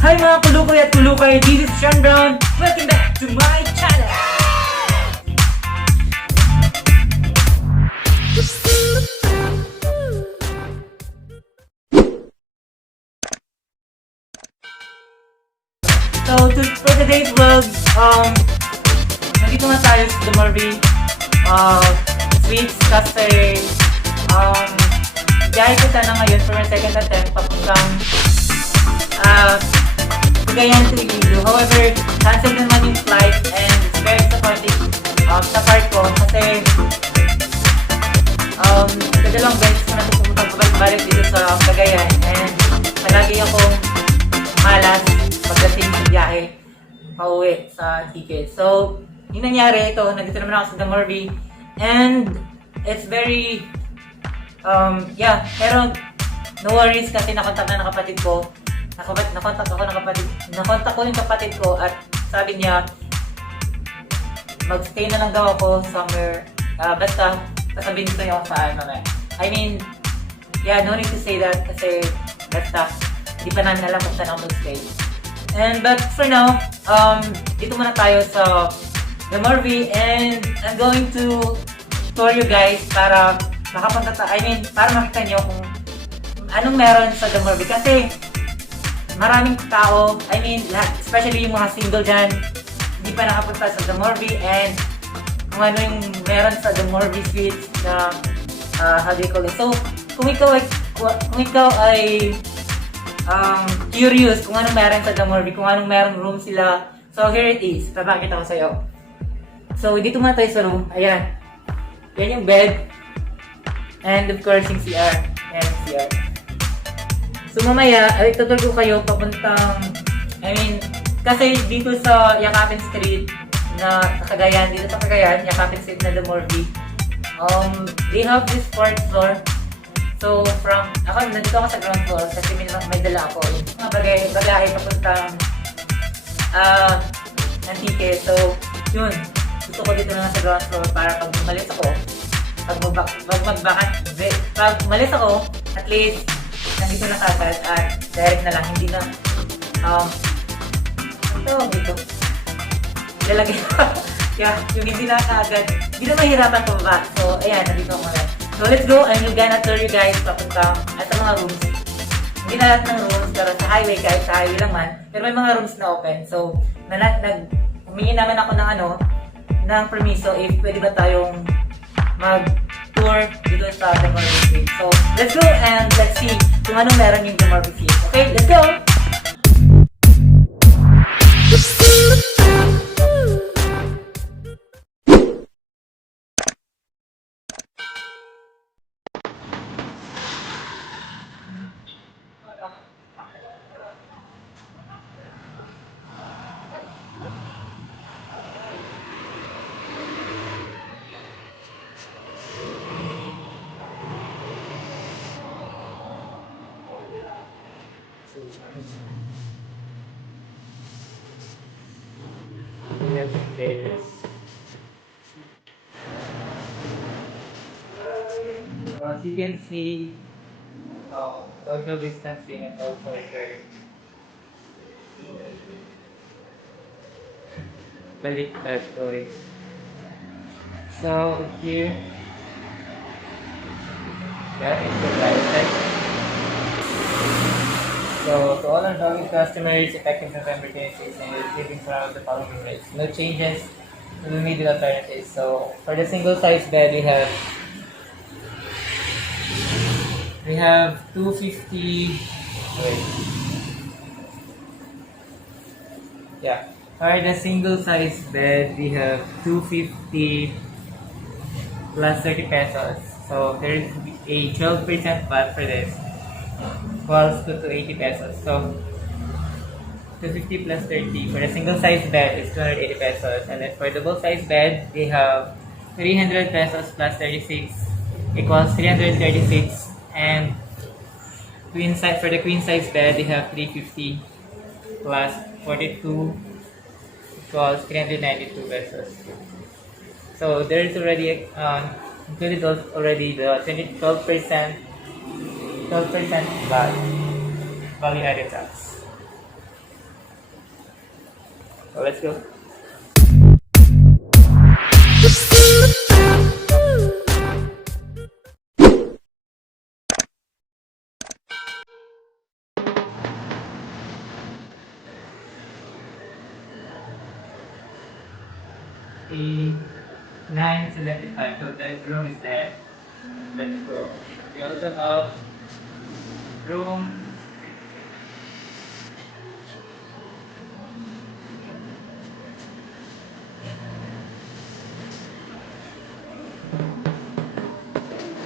Hi mga kulukoy at kulukay, this is Sean Brown. Welcome back to my channel! So, for today's vlog, nandito nga tayo sa The Morbi Sweets kasi dahil ko sana ngayon for my second attempt papuntang Cagayan to Iloilo. However, cancel naman yung flight and it's very disappointing sa part ko kasi dalawang beses ko na ito pumunta balik dito sa Cagayan and palagi akong malas pagdating sa biyahe pauwi sa ticket. So, yung nangyari ito, nandito naman ako sa The Morbi and it's very pero no worries kasi nakontak na ng kapatid ko. Nakontak ko yung kapatid ko at sabi niya mag-stay na lang daw ako somewhere basta sasabihin ko yung saan mamaya. I mean, no need to say that kasi basta hindi pa namin alam kung saan ako mag-stay. But for now, dito muna tayo sa The Morbi and I'm going to tour you guys para para makita nyo kung anong meron sa The Morbi kasi maraming tao, especially yung mga single dyan, hindi pa nakapunta sa The Morbi and kung ano yung meron sa The Morbi Sweets na how do you call it? So, kung ikaw ay curious kung anong meron sa The Morbi, kung anong meron room sila, so here it is, papakita ko sa'yo. So, dito muna tayo sa room, ayan. Yan yung bed and of course yung CR. Ayan yung CR. So mamaya, tutulog ko kayo papuntang, kasi dito sa Yakapin Street na Cagayan, dito sa Cagayan, Yakapin Street na The Morbi, they have this fourth floor. So nandito ako sa ground floor kasi may dala ako. Mga bagay papuntang Antique. So yun, gusto ko dito na sa ground floor para pag umalis ako, pag umalis ako, at least nandito na kagad at direct na lang, hindi na dito ilalagay yung hindi na kagad, hindi na mahirapan pababa. So ayan, nandito ako lang. So let's go and we're gonna tour you guys papuntang at sa mga rooms. Hindi na lahat ng rooms pero sa highway, kahit sa highway lang man, pero may mga rooms na open. So humingi naman ako ng permiso if pwede ba tayong mag-tour dito sa The Morbi Street. So, let's go and let's see kung anong meron yung The Morbi Street. Okay, let's go! As you can see, social distancing and also very baliktad. So here, that is the light. So to all our Morbi customers, effective November 26th, and giving around the following rates. No changes to the middle alternatives. So for the single size bed, we have 250. For the single size bed, we have 250 plus 30 pesos. So there is a 12% VAT for this. Equals to 280 pesos. So 250 plus 30 for the single size bed is 280 pesos. And then for the double size bed, we have 300 pesos plus 36 equals 336. And for the queen size bed, we have 350 plus 42 equals 392 pesos. So there is already included already the 12% value added tax. So let's go. A975. So that room is there. Let's go. We also have room.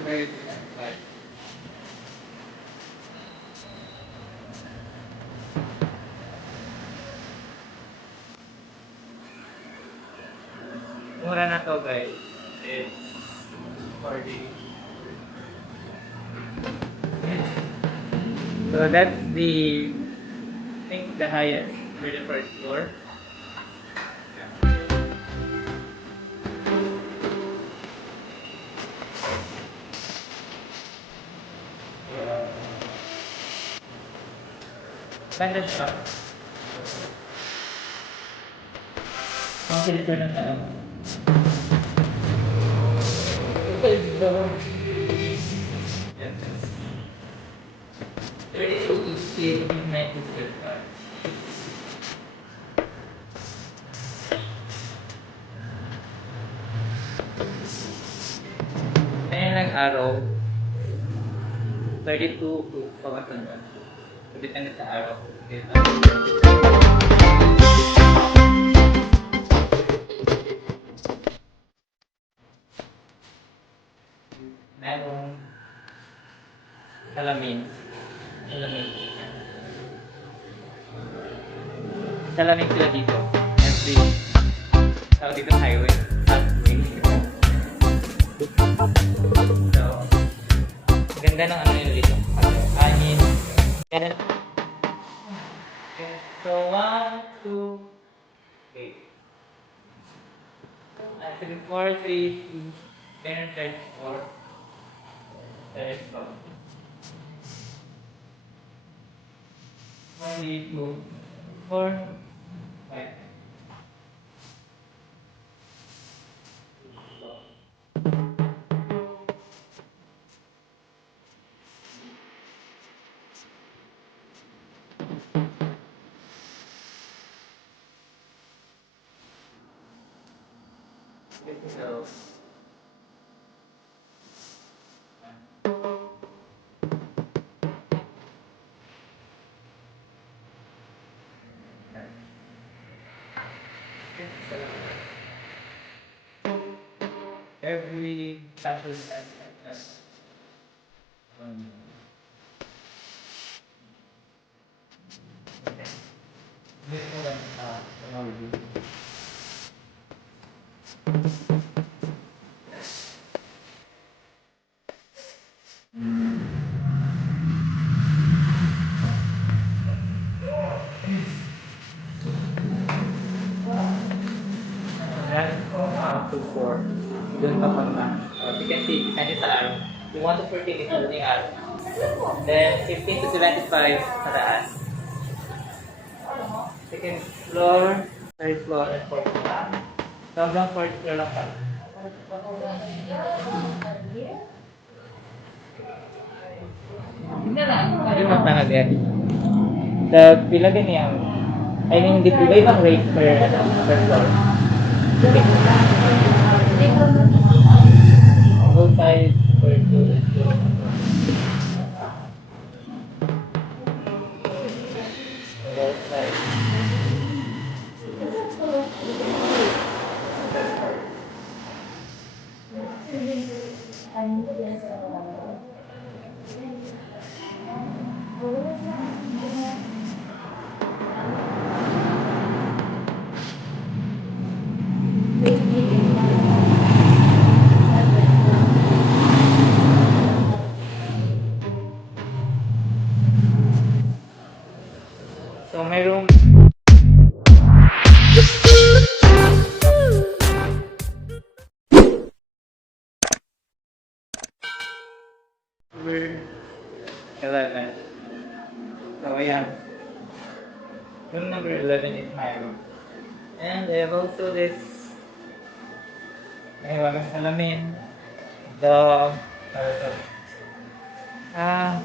Where is it? Right. Mura na to guys. It's 40. So that's the, I think the highest for the first floor. Banded siya. Ang silito ng ano. Ito. Yes. 32 feet in 1935. Ngayon ang araw, 32 to pagkatanda. So, depende sa araw. Merong salamin. Salamin. Salamin sila dito. Every tawag dito highway. Subway. So, ganda ng ano nila dito. I mean, ganun. Okay, so 1, 2, 3. Actually, 4, 3, 2, then 4. There you go. 1, 2, 4, 5. So, every passage has different technology. Then, 2, 4. Doon ka pa na. You can see, depende sa araw. Yung 1 to 14 is holding araw. Then, 15 to 25 sa taas. Second floor, third floor, and fourth floor. So, hanggang fourth floor lang pa. Hindi mo panagyan. Sa pila ganyan, I mean, di pila ibang rate per floor. Both sides per floor. Both sides. So, may room. Number 11. So, ayan. Room number 11 is my room. And I have also this may walang salamin. The ah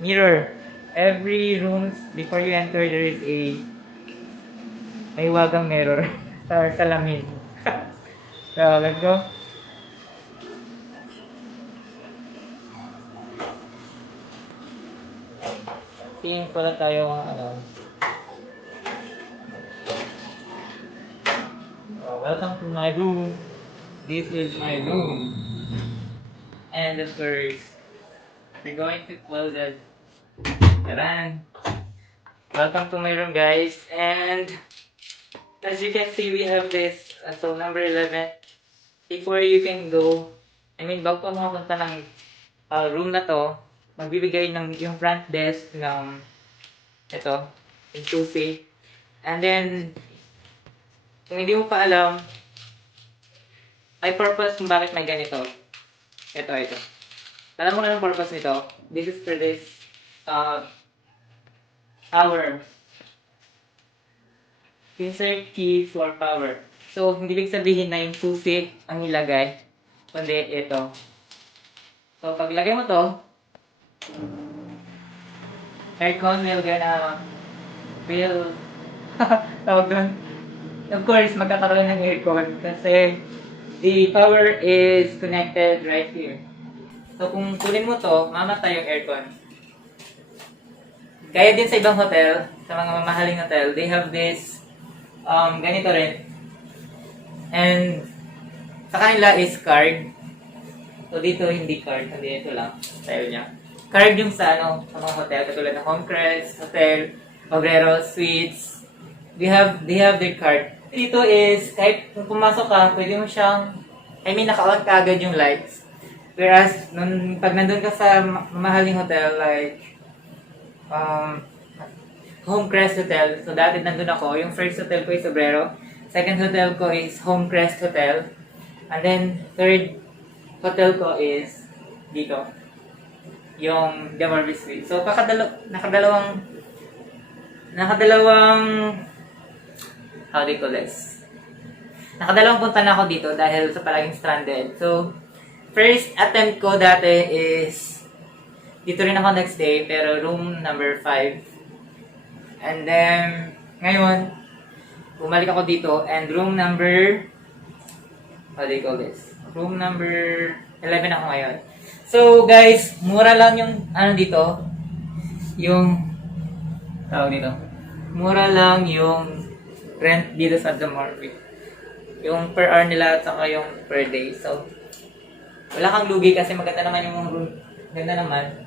mirror. Every room before you enter there is a may wagang mirror sa salamin. So let's go. Tingin pala tayo mga ano. Welcome to my room. This is my room. And of course, we're going to close it. Taran! Welcome to my room, guys. And as you can see, we have this. So number 11. Before you can go, I mean, bago ka makapunta ng room na to, magbibigay ng yung front desk ng ito, yung susi. And then, kung hindi mo pa alam, may purpose kung bakit may ganito. Ito. Alam mo na yung purpose nito. This is for this power. Insert key for power. So, hindi ibig sabihin na yung susi ang ilagay, kundi ito. So, pag ilagay mo to, aircon will tawag doon. Of course, magkakaroon ng aircon kasi the power is connected right here. So, kung kunin mo to, mamatay yung aircon. Kaya din sa ibang hotel, sa mga mamahaling hotel, they have this ganito rin. And sa kanila is card. So dito hindi card, hindi ito lang style niya. Card yung sa sa mga hotel katulad ng Homecrest Hotel, Obrero Suites. They have their card. Dito is kahit kung pumasok ka, pwede mo siyang naka-on ka agad yung lights. Whereas pag nandun ka sa mamahaling hotel like Homecrest Hotel. So dati nandun ako, yung first hotel ko is Obrero. Second hotel ko is Homecrest Hotel. And then, third hotel ko is dito. Yung Demarby Suite. So, nakadalawang how do you call this? Nakadalawang punta na ako dito dahil sa palaging stranded. So, first attempt ko dati is dito rin ako nag-stay, pero room number 5. And then, ngayon, bumalik ako dito and room number how do you call this? Room number 11 ako ngayon. So guys, mura lang yung dito. Yung tawag dito. Mura lang yung rent dito sa Demarby. Yung per hour nila at saka yung per day. So wala kang lugi kasi maganda naman yung room. Ganda naman.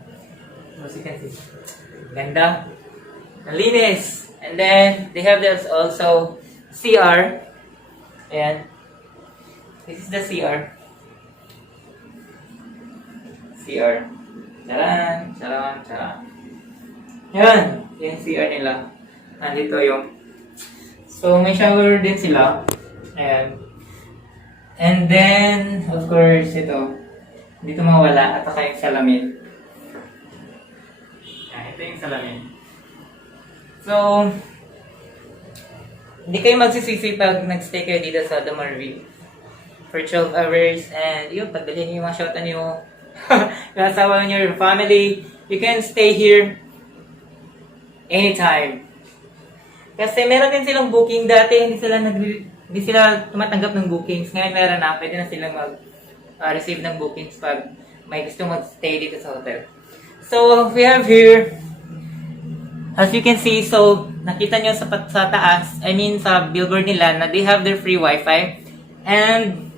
As you can see. Ganda. Linis. And then, they have this also CR. Ayan. This is the CR. CR. Charan! Charan! Charan! Ayan. Yung CR nila. Nandito yung. So, may shower din sila. Ayan. And then, of course, ito. Dito mawala. At saka yung salamin. Ayan. Ito yung salamin. So, hindi kayo magsisisi pag nag-stay kayo dito sa Demarby for 12 hours and yun, pagdalhin niyo yung mga shota niyo, yung asawa niyo, your family, you can stay here anytime. Kasi meron din silang booking dati, hindi sila tumatanggap ng bookings. Ngayon meron na, pwede na silang mag-receive ng bookings pag may gusto mag-stay dito sa hotel. So, we have here as you can see, so nakita nyo sa taas, I mean sa billboard nila na they have their free wifi. And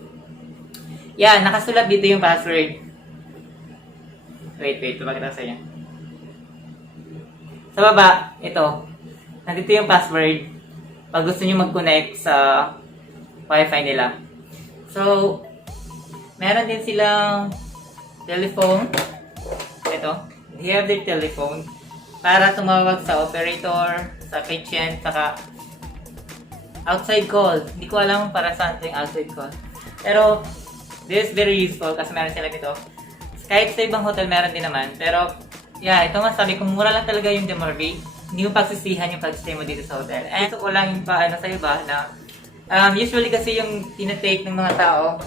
yeah, nakasulat dito yung password. Wait, papakita ko sa inyo. Sa baba, ito. Nandito yung password pag gusto nyo mag-connect sa wifi nila. So, meron din silang telephone. Ito. They have their telephone para tumawag sa operator, sa kitchen, saka outside call. Hindi ko alam para saan yung outside call. Pero, this is very useful kasi meron sila dito. Kahit sa ibang hotel meron din naman. Pero, yeah, ito nga sabi ko, mura lang talaga yung Demarby. hindi mo pagsisihan yung pag-stay mo dito sa hotel. And ito ko lang yung paano sa iba na usually kasi yung tinatake ng mga tao,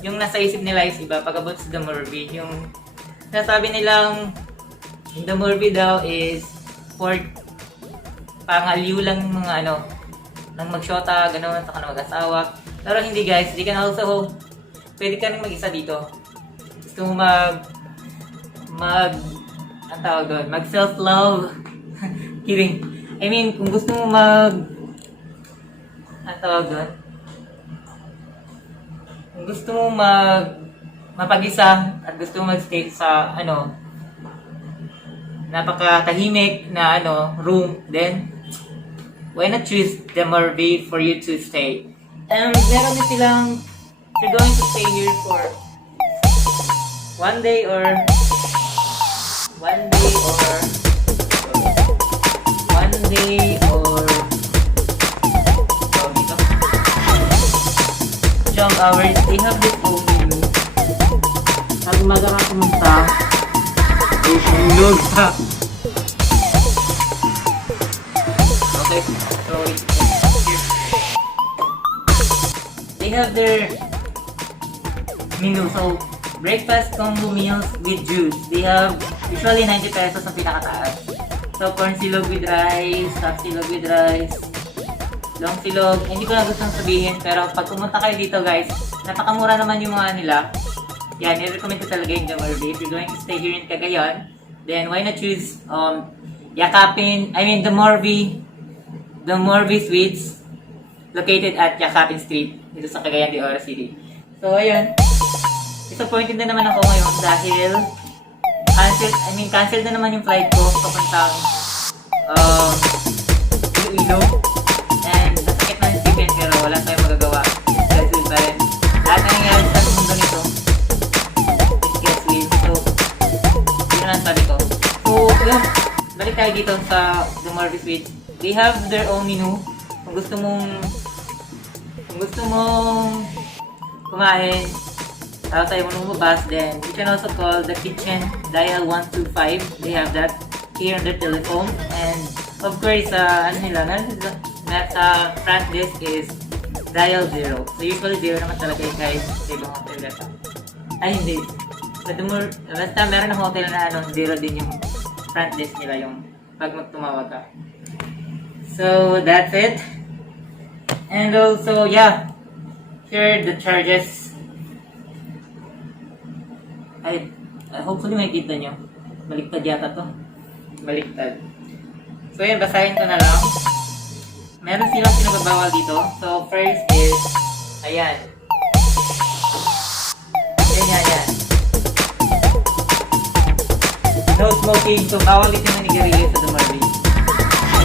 yung nasa isip nila is iba pag about sa The Morbi. Yung nasabi nilang yung The Morbi daw is for pangaliw lang ng mga ng magsyota, gano'n, saka na mag-asawa. Pero hindi guys, you can also, pwede ka rin mag-isa dito. Gusto mo ang tawag doon, mag self-love. Kidding. I mean, kung gusto mo ang tawag doon, kung gusto mo mapag-isa at gusto mo mag-stay sa napakatahimik na room, then why not choose The Morbi for you to stay? Meron din silang, you're going to stay here for one day or some hours. They have this own menu. Pag umaga ka pumunta, tulog ka. Okay, so they have their menu. So, breakfast combo meals with juice. They have usually 90 pesos ang pinakataas. So, corn silog with rice, soft silog with rice, long silog. Hindi ko na gustong sabihin, pero pag pumunta kayo dito guys, napakamura naman yung mga nila. Yan, i-recommend ko talaga yung The Morbi. If you're going to stay here in Cagayan, then why not choose The Morbi Suites located at Yakapin Street dito sa Cagayan de Oro City. So, ayun. Disappointed na naman ako ngayon dahil cancel na naman yung flight ko papuntang Iloilo. And nasakit na yung ticket pero wala tayong magagawa. It's scheduled pa rin. Lahat na nangyari sa mundo nito it's scheduled. So, yun na sabi ko. So, yun. Balik tayo dito sa The Morbi Suite. They have their own menu. Kung gusto mong kumain, tapos tayo mo lumabas, then you can also call the kitchen, dial 125. They have that here on their telephone. And of course, nasa front desk is dial 0. So usually 0 naman talaga yung guys sa ibang hotel dito. Ay hindi. Basta meron ng hotel na 0 din yung front desk nila yung pag magtumawag ka. So that's it. And also, yeah, here are the charges. Hopefully makita nyo. Baliktad yata to. Baliktad. So yun, basahin ko na lang. Meron silang pinagbabawal dito. So first is, ayan. Ayan. No smoking. So bawal dito na nigarilyo sa The Morbi.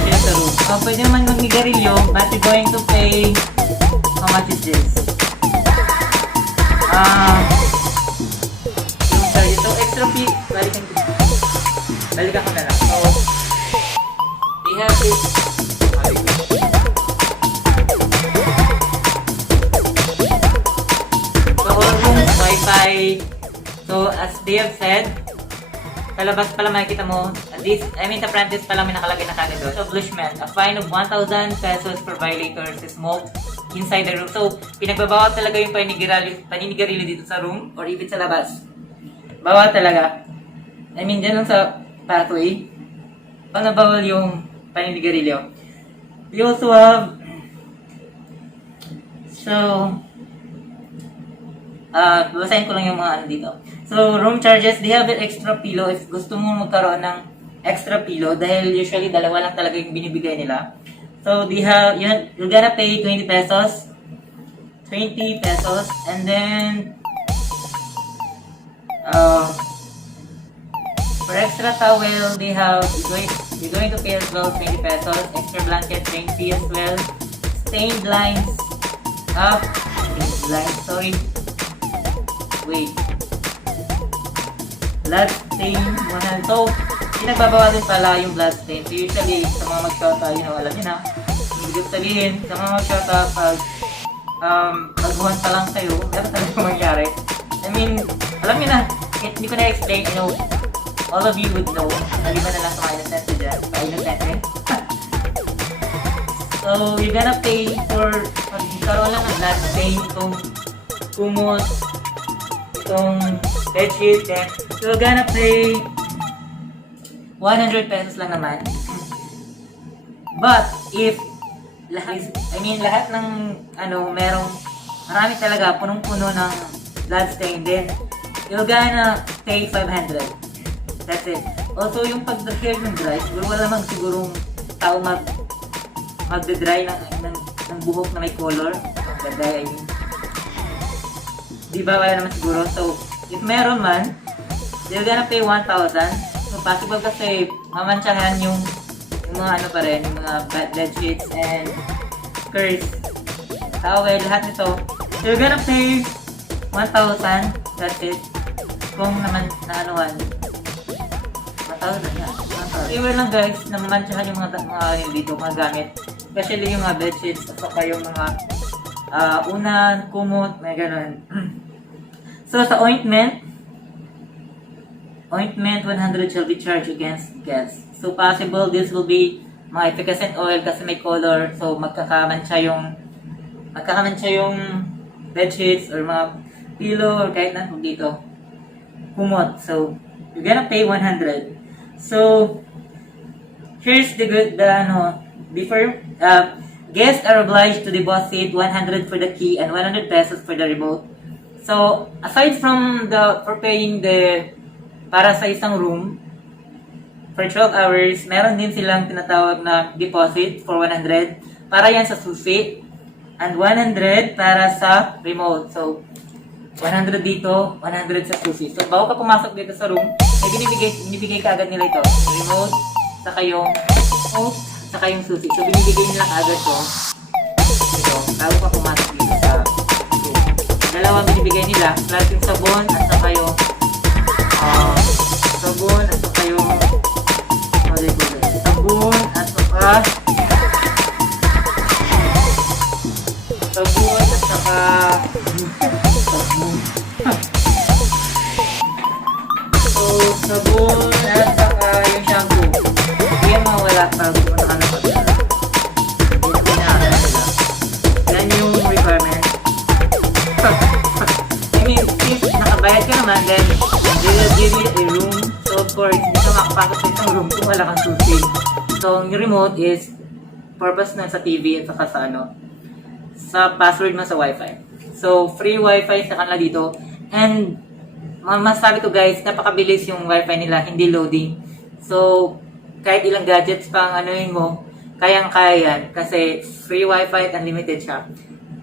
Sa room. So pwede naman mag-nigarilyo, but you're going to pay, how much is this? So extra fee, balikan ko na lang. So, they have this, so all rooms, Wi-Fi. So as they have said, sa labas pala makikita mo, sa front desk pala may nakalagay na kanito. Establishment, a fine of 1,000 pesos per violator to smoke inside the room. So, pinagbabawal talaga yung paninigarilyo dito sa room or even sa labas. Bawal talaga. Dyan lang sa pathway, bawal yung paninigarilyo. We also have, babasahin ko lang yung mga dito. So, room charges, they have an extra pillow if gusto mo magkaroon ng extra pillow dahil usually dalawa lang talaga yung binibigay nila. So, you're gonna pay 20 pesos. And then, for extra towel, you're going to pay as well 20 pesos. Extra blanket, 20 as well. Stained blinds, blood stain, 100. So, pinagbabawal din pala yung blood stain. So, usually, sa mga magshota, alam nyo na. Hindi ko sabihin, sa mga magshota, pagbuhan pa lang kayo, meron talaga mangyari. Alam nyo na, hindi ko na-explain, all of you would know, maliban na lang sa mga innocent dyan, sa innocent. So, you're gonna pay for, magkaroon lang ng blood stain, itong kumot, itong bedsheet, then, you're gonna pay 100 pesos lang naman. But, if, lahat ng, marami talaga, punong-puno ng blood stain, then, you're gonna pay 500. That's it. Also, yung pag-hair ng dry, siguro wala namang sigurong tao magdadry ng buhok na may color. Magdadry, I mean. Di ba? Wala naman siguro. So, if meron man, they're gonna pay 1,000. So, possible kasi mamantsahan yung mga yung mga bed sheets and skirts. Towel, lahat nito. They're gonna pay 1,000. That's it. Kung naman na 1,000 yan. Iwan lang guys, na mamantsahan yung mga dito, mga gamit. Especially yung mga bedsheets at saka yung mga unan, kumot, may ganun. So sa ointment 100 shall be charged against guests. So possible this will be mga efficacent oil kasi may color. So magkakamantsa yung bedsheets or mga pillow or kahit na dito. Kumot. So you're gonna pay 100. So here's before guests are obliged to deposit 100 for the key and 100 pesos for the remote. So aside from for paying para sa isang room for 12 hours, meron din silang tinatawag na deposit for 100 para yan sa susi and 100 para sa remote. So 100 dito, 100 sa susi. So bago ka pumasok dito sa room, ay binibigay ka agad nila ito. Remote, saka yung susi. So binibigay nila agad to. Ito, bago ka pumasok dito sa room. Dalawa binibigay nila, plus yung sabon at saka yung sabon at saka sabon at saka yung shampoo. Hindi yan mawala pag pumunta ka na pagkala. Hindi na pinakakala nila. Yan yung requirement. I mean, since nakabayad ka naman, then they will give you a room. So of course, hindi ka makapasok sa isang room kung wala kang susi. So yung remote is purpose na sa TV at saka sa password mo sa wifi. So free wifi sa kanila dito. And masasabi ko guys, napakabilis yung wifi nila, hindi loading. So, kahit ilang gadgets pang mo, kayang-kaya yan. Kasi free wifi at unlimited siya.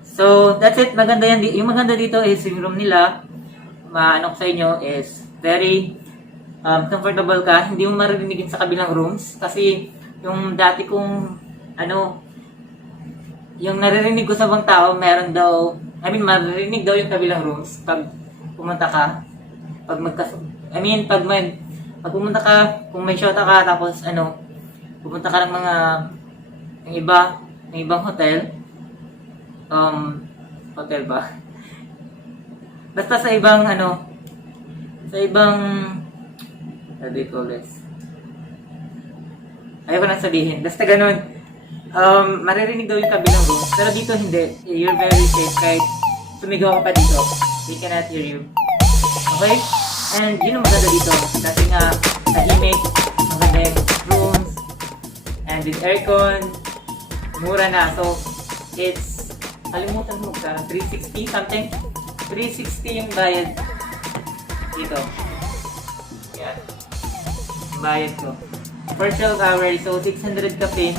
So, that's it. Maganda yan. Yung maganda dito is yung room nila, ko sa inyo is very comfortable ka. Hindi mo marinig sa kabilang rooms. Kasi, yung dati kong, yung naririnig ko sa bang tao, maririnig daw yung kabilang rooms pag pumunta ka. Pag pumunta ka, kung may shota ka, tapos pumunta ka ng ibang hotel, hotel ba? Basta sa ibang, how do you call this? Ayoko nang sabihin, basta ganun. Maririnig daw yung kabilang room, pero dito hindi. You're very safe, kahit sumigaw ka pa dito, they cannot hear you. Okay? And yun ang maganda dito. Kasi nga, tahimik, maganda yung rooms, and with aircon, mura na. So, it's, kalimutan mo ka, 360 something. 360 yung bayad dito. Yan. Yung bayad ko. For 12 hours, so 600 ka pin.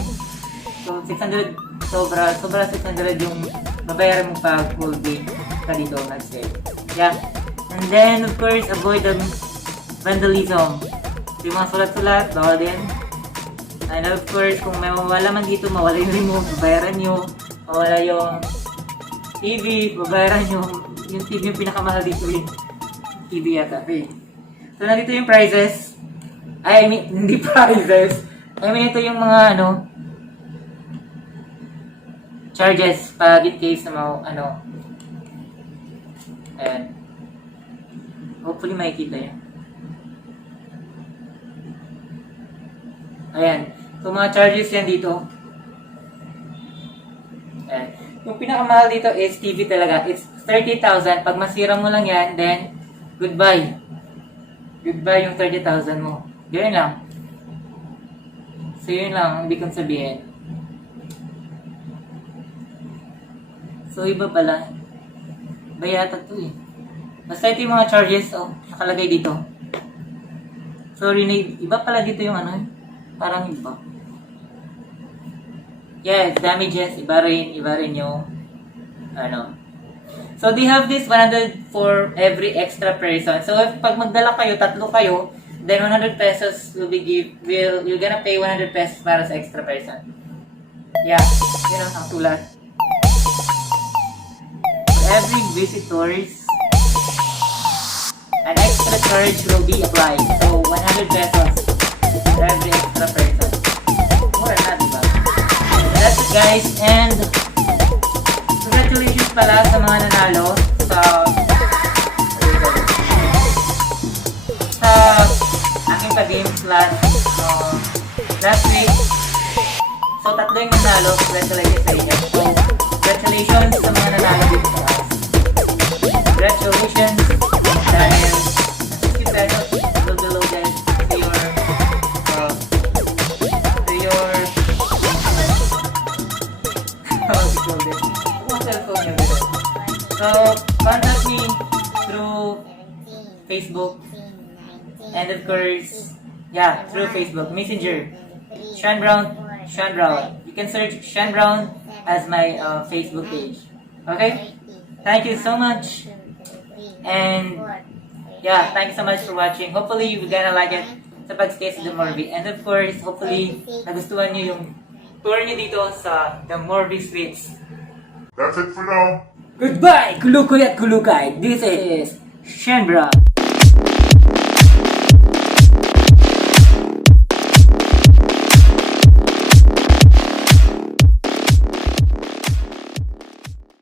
So, 600, sobra 600 yung babayaran mo pag full day ka dito nag-stay. Yeah. And then, of course, avoid the vandalism. So, yung mga sulat-sulat, bawal din. And of course, kung may mawala man dito, mawala yung remote, babayaran nyo. Mawala yung TV, babayaran nyo. Yung TV yung pinakamahal dito yung TV yata. Okay. So, nandito yung prices. Hindi prices. Ito yung mga, charges pag in case na Ayan. Hopefully makikita yan. Ayan. So, mga charges yan dito. Ayan. Yung pinakamahal dito is TV talaga. It's 30,000. Pag masira mo lang yan, then, goodbye. Goodbye yung 30,000 mo. Ganyan lang. So, yun lang ang ibig kong sabihin. So, iba pala. Iba yata to eh. Basta ito yung mga charges, oh, nakalagay dito. Sorry, iba pala dito yung ano, parang iba. Yes, damages, iba rin yung, ano. So, they have this 100 for every extra person. So, if pag magdala kayo, 3 kayo, then 100 pesos will be you're gonna pay 100 pesos para sa extra person. Yeah, yun ang sulat. For every visitors, an extra charge will be applied. So, 100 pesos for every extra person. Mura na, diba? So, that's it, guys. And, congratulations pala sa mga nanalo sa aking pa-games last week. So, 3 yung nanalo. Congratulations sa inyo. So, congratulations sa mga nanalo dito sa us. Congratulations dahil 60 pesos will be loaded to your how do you call this? Cellphone yung dito. So, contact me through Facebook and of course, yeah, through Facebook Messenger. Sean Brown. You can search Sean Brown as my Facebook page. Okay? Thank you so much. And yeah, thank you so much for watching. Hopefully, you're gonna like it sa pag-stay sa The Morbi. And of course, hopefully, nagustuhan nyo yung tour nyo dito sa The Morbi Suites. That's it for now. Goodbye, Kulukoy at Kulukay. This is Sean Brown.